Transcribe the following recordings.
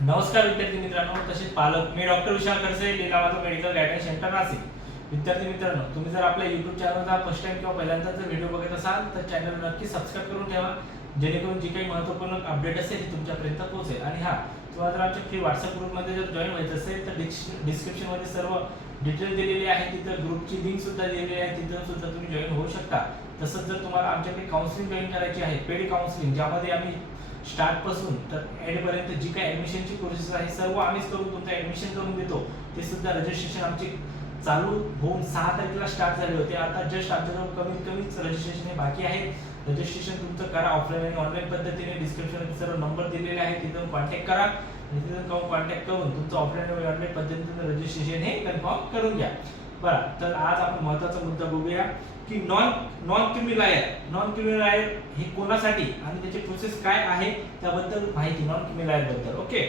नमस्कार विद्यार्थी मित्रांनो तसेच पालक मी doctor Vishal Khadse Leelamata medical guidance centre Nashik. विद्यार्थी मित्रांनो तुम्ही जर आपल्या युट्यूब चॅनलचा फर्स्ट टाइम किंवा पहिल्यांदा जर व्हिडिओ बघत असाल तर चॅनल नक्की सबस्क्राईब करून ठेवा. जेणेकरून जी काही महत्त्वपूर्ण अपडेट असेल ती तुमच्यापर्यंत पोहोचेल. आणि हा तुम्हाला जर आमच्या फ्री व्हॉट्सअप ग्रुपमध्ये जर जॉईन व्हायचं असेल तर डिस्क्रिप्शनमध्ये सर्व डिटेल दिलेली आहे. तिथं ग्रुपची लिंक सुद्धा दिलेली आहे. तिथं सुद्धा तुम्ही जॉईन होऊ शकता. तसंच जर तुम्हाला आमच्याकडे काउन्सिलिंग जॉईन करायची आहे पेड काउन्सिलिंग ज्यामध्ये आम्ही स्टार्टपासून तर एंड पर्यंत जी काही ऍडमिशनची प्रोसेस आहे सर्व आम्हीच करून तुमचं ऍडमिशन करून देतो. ते सुद्धा रजिस्ट्रेशन आमचे चालू होऊन सहा तारखेला स्टार्ट झाले होते. आता जस्ट आमच्याजवळ कमीत कमीच रजिस्ट्रेशन हे बाकी आहे रजिस्ट्रेशन तुमचं करा ऑफलाईन आणि ऑनलाईन पद्धतीने. डिस्क्रिप्शन सर्व नंबर दिलेले आहे तिथून कॉन्टॅक्ट करा. आणि तिथून जाऊन कॉन्टॅक्ट करून तुमचं ऑफलाईन आणि ऑनलाईन पद्धतीने रजिस्ट्रेशन हे कन्फर्म करून घ्या. बरं तर आज आपण महत्त्वाचा मुद्दा बघूया की non non creamy layer non creamy layer हे कोणासाठी आणि त्याची प्रोसेस काय आहे त्याबद्दल माहिती नॉन क्रिमिलायरबद्दल ओके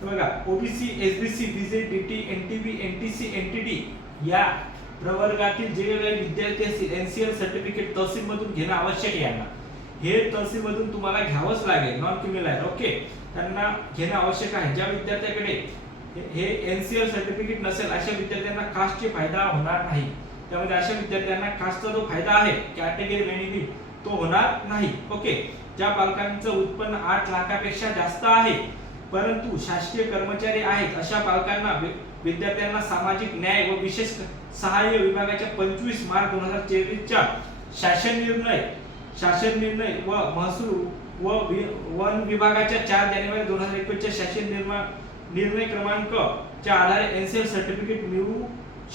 तर बघा OBC SBC BJ DT NTB NTC NTD या प्रवर्गातील जे काही विद्यार्थी असतील एनसीएल सर्टिफिकेट तहसील मधून घेणं आवश्यक आहे यांना. हे तहसील मधून तुम्हाला घ्यावंच लागेल नॉन क्रिमिलायर ओके त्यांना घेणं आवश्यक आहे. ज्या विद्यार्थ्याकडे हे- एनसीएल सर्टिफिकेट नसेल अशा विद्यार्थ्यांना कास्टचे फायदा होणार नाही. त्यामध्ये अशा विद्यार्थ्यांना कास्टचा जो फायदा आहे कॅटेगरी बेनिफिट तो होणार नाही. ओके ज्या पालकांचं उत्पन्न आठ लाखापेक्षा जास्त आहे परंतु शासकीय कर्मचारी आहेत अशा पालकांना वि- विद्यार्थ्यांना सामाजिक न्याय व विशेष सहाय्य विभागाच्या पंचवीस मार्च दोन हजार तेवीसच्या शासन निर्णय शासन निर्णय व महसूल व वि- वन विभागाच्या चार जानेवारी दोन हजार एकवीसच्या शासन निर्माण निर्णय क्रमांक च्या आधारे एनसीएल सर्टिफिकेट मिळू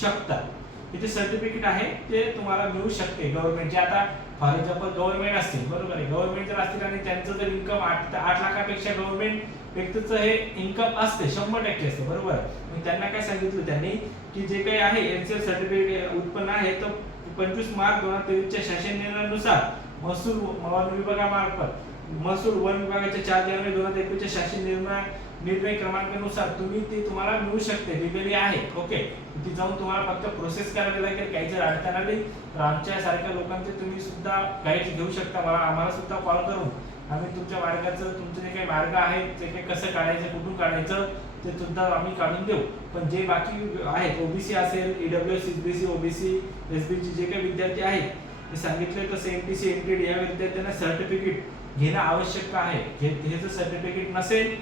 शकतात इथे सर्टिफिकेट आहे ते तुम्हाला मिळू शकते गव्हर्नमेंटचे आता फॉर एक्झाम्पल गव्हर्नमेंट असतील बरोबर आहे. गव्हर्नमेंट जर असतील आणि त्यांचं जर इन्कम आठ आठ लाखापेक्षा गव्हर्नमेंट व्यक्तीचं हे इन्कम असते शंभर टक्के असते बरोबर मी मग त्यांना काय सांगितलं त्यांनी की जे काही आहे एनसीएल सर्टिफिकेट उत्पन्न आहे तर पंचवीस मार्च दोन हजार तेवीसच्या शासन निर्णयानुसार महसूल विभागामार्फत महसूल वन विभागाच्या चार जानेवारी दोन हजार एकवीसच्या शासन निर्णय निर्णय क्रमांकानुसार तुम्ही ती तुम्हाला मिळू शकते दिलेली आहे. ओके. ती जाऊन तुम्हाला फक्त प्रोसेस करावी लागेल काही जर अडचण आली तर आमच्या सारख्या लोकांचे तुम्ही सुद्धा गाईड घेऊ शकता. मला आम्हाला सुद्धा कॉल करून आम्ही तुमच्या मार्गाचं तुमचे जे काही मार्ग आहेत ते काही कसं काढायचं कुठून काढायचं ते सुद्धा आम्ही काढून देऊ. पण जे बाकी आहेत ओबीसी असेल EW S BC OBC SBC जे काही विद्यार्थी आहेत मी सांगितले तसं M T C M T D या विद्यार्थ्यांना सर्टिफिकेट घेणं आवश्यक आहे. हे हे जर सर्टिफिकेट नसेल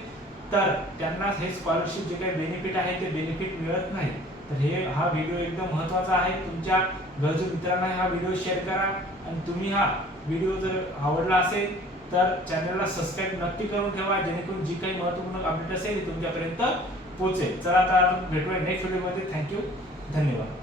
तर त्यांना हे स्कॉलरशिप जे काही बेनिफिट आहे ते बेनिफिट मिळत नाही. तर हे हा व्हिडिओ एकदम महत्त्वाचा आहे. तुमच्या गरजू मित्रांना हा व्हिडिओ शेअर करा. आणि तुम्ही हा व्हिडिओ जर आवडला असेल तर चॅनलला सबस्क्राईब नक्की करून ठेवा. जेणेकरून जी काही महत्त्वपूर्ण अपडेट असेल ती तुमच्यापर्यंत पोहोचेल. चला आता भेटूया नेक्स्ट व्हिडिओमध्ये थँक्यू धन्यवाद.